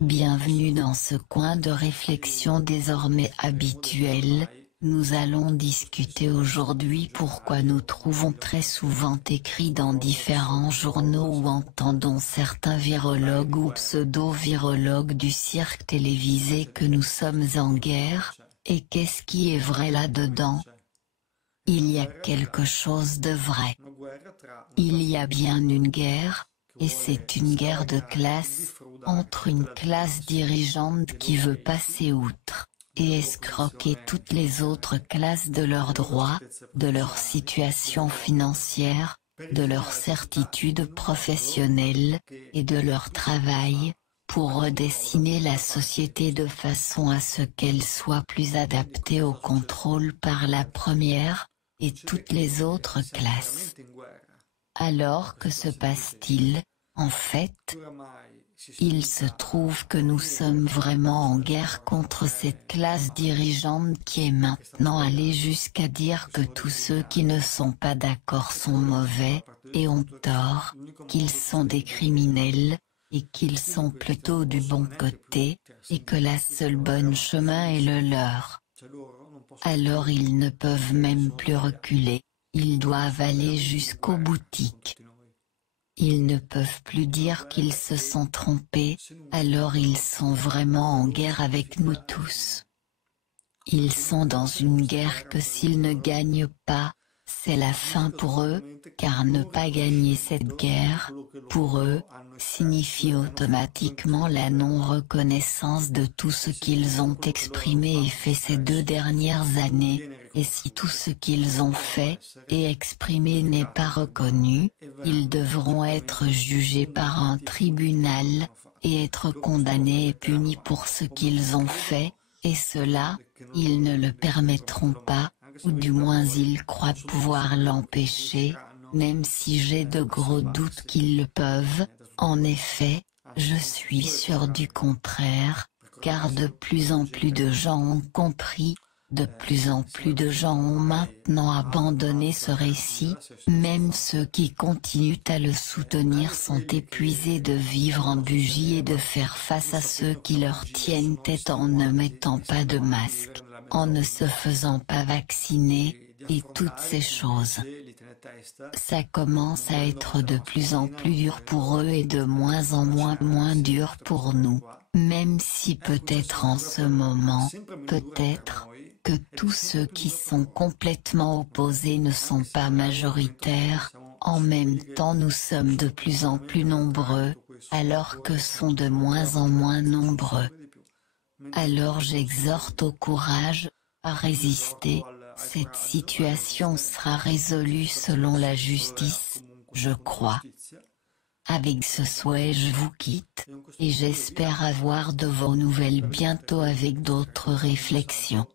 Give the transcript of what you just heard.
Bienvenue dans ce coin de réflexion désormais habituel. Nous allons discuter aujourd'hui pourquoi nous trouvons très souvent écrit dans différents journaux ou entendons certains virologues ou pseudo-virologues du cirque télévisé que nous sommes en guerre, et qu'est-ce qui est vrai là-dedans? Il y a quelque chose de vrai. Il y a bien une guerre, et c'est une guerre de classe, entre une classe dirigeante qui veut passer outre et escroquer toutes les autres classes de leurs droits, de leur situation financière, de leur certitude professionnelle, et de leur travail, pour redessiner la société de façon à ce qu'elle soit plus adaptée au contrôle par la première, et toutes les autres classes. Alors que se passe-t-il, en fait? Il se trouve que nous sommes vraiment en guerre contre cette classe dirigeante qui est maintenant allée jusqu'à dire que tous ceux qui ne sont pas d'accord sont mauvais, et ont tort, qu'ils sont des criminels, et qu'ils sont plutôt du bon côté, et que la seule bonne chemin est le leur. Alors ils ne peuvent même plus reculer, ils doivent aller jusqu'aux boutiques. Ils ne peuvent plus dire qu'ils se sont trompés, alors ils sont vraiment en guerre avec nous tous. Ils sont dans une guerre que s'ils ne gagnent pas, c'est la fin pour eux, car ne pas gagner cette guerre, pour eux, signifie automatiquement la non-reconnaissance de tout ce qu'ils ont exprimé et fait ces 2 dernières années, et si tout ce qu'ils ont fait et exprimé n'est pas reconnu, ils devront être jugés par un tribunal, et être condamnés et punis pour ce qu'ils ont fait, et cela, ils ne le permettront pas, ou du moins ils croient pouvoir l'empêcher, même si j'ai de gros doutes qu'ils le peuvent. En effet, je suis sûr du contraire, car de plus en plus de gens ont compris, de plus en plus de gens ont maintenant abandonné ce récit, même ceux qui continuent à le soutenir sont épuisés de vivre en bougie et de faire face à ceux qui leur tiennent tête en ne mettant pas de masque, en ne se faisant pas vacciner, et toutes ces choses. Ça commence à être de plus en plus dur pour eux et de moins en moins dur pour nous, même si peut-être en ce moment, peut-être, que tous ceux qui sont complètement opposés ne sont pas majoritaires, en même temps nous sommes de plus en plus nombreux, alors que sont de moins en moins nombreux. Alors j'exhorte au courage, à résister, cette situation sera résolue selon la justice, je crois. Avec ce souhait je vous quitte, et j'espère avoir de vos nouvelles bientôt avec d'autres réflexions.